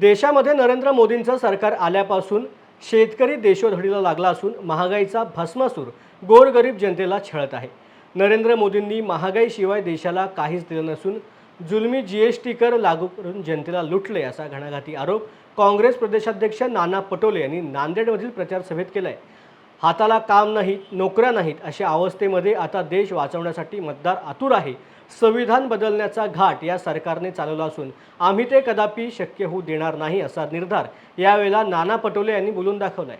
देशामध्ये नरेंद्र मोदींचं सरकार आल्यापासून शेतकरी देशोधडीला लागला असून महागाईचा भस्मासूर गोरगरीब जनतेला छळत आहे। नरेंद्र मोदींनी महागाईशिवाय देशाला काहीच दिलं नसून जुलमी जीएसटी कर लागू करून जनतेला लुटले असा घणाघाती आरोप काँग्रेस प्रदेशाध्यक्ष नाना पटोले यांनी नांदेडमधील प्रचार सभेत केलाय। हाताला काम नाहीत, नोकऱ्या नाहीत अशा अवस्थेमध्ये आता देश वाचवण्यासाठी मतदार आतुर आहे। संविधान बदलण्याचा घाट या सरकारने चालवला असून आम्ही ते कदापि शक्य होऊ देणार नाही असा निर्धार यावेळेला नाना पटोले यांनी बोलून दाखवलाय।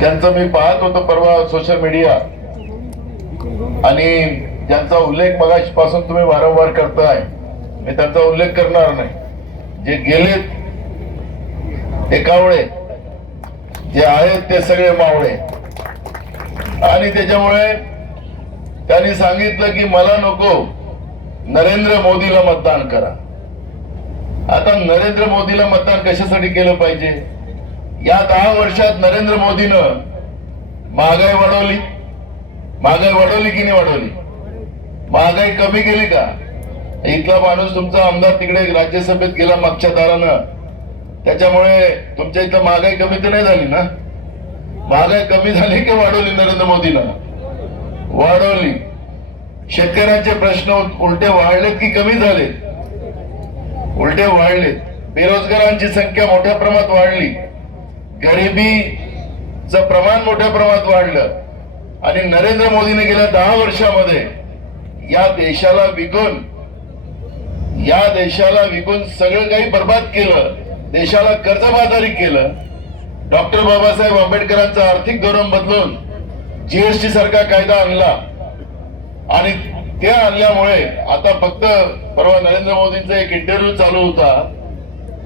त्यांचा मी पाहत होतो परवा सोशल मीडिया आणि ज्यांचा उल्लेख मगापासून तुम्ही वारंवार करताय, मी त्यांचा उल्लेख करणार नाही। जे गेलेत ते कावळे, जे आहेत ते सगळे मावळे। आणि त्याच्यामुळे त्यांनी सांगितलं की मला नको, नरेंद्र मोदीला मतदान करा। आता नरेंद्र मोदीला मतदान कशासाठी केलं पाहिजे? या 10 वर्षात नरेंद्र मोदीनं महागाई वाढवली, महागाई वाढवली की नाही वाढवली? महागाई कमी केली का? इथला माणूस तुमचा आमदार तिकडे राज्यसभेत गेला मागच्या दारानं, त्याच्यामुळे तुमच्या इथं महागाई कमी तर नाही झाली ना? महागाई कमी झाली की वाढवली? नरेंद्र मोदीनं वाढवली। शेतकऱ्यांचे प्रश्न उलटे वाढलेत की कमी झालेत? उलटे वाढलेत। बेरोजगारांची संख्या मोठ्या प्रमाणात वाढली, गरिबीचं प्रमाण मोठ्या प्रमाणात वाढलं। आणि नरेंद्र मोदीने गेल्या 10 वर्षामध्ये या देशाला विकून सगळं काही बर्बाद केलं, देशाला कर्जबाजारी केलं। डॉक्टर बाबासाहेब आंबेडकरांचं आर्थिक धोरण बदलून जीएसटी सारखा कायदा आणला आणि त्या आणल्यामुळे आता फक्त परवा नरेंद्र मोदींचा एक इंटरव्ह्यू चालू होता,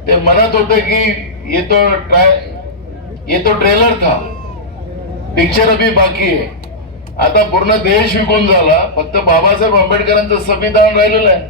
ते म्हणत होते की ये तो ट्रेलर था, पिक्चर अभी बाकी है। आता पूर्ण देश विकून झाला, फक्त बाबासाहेब आंबेडकरांचं संविधान राहिलेलं आहे।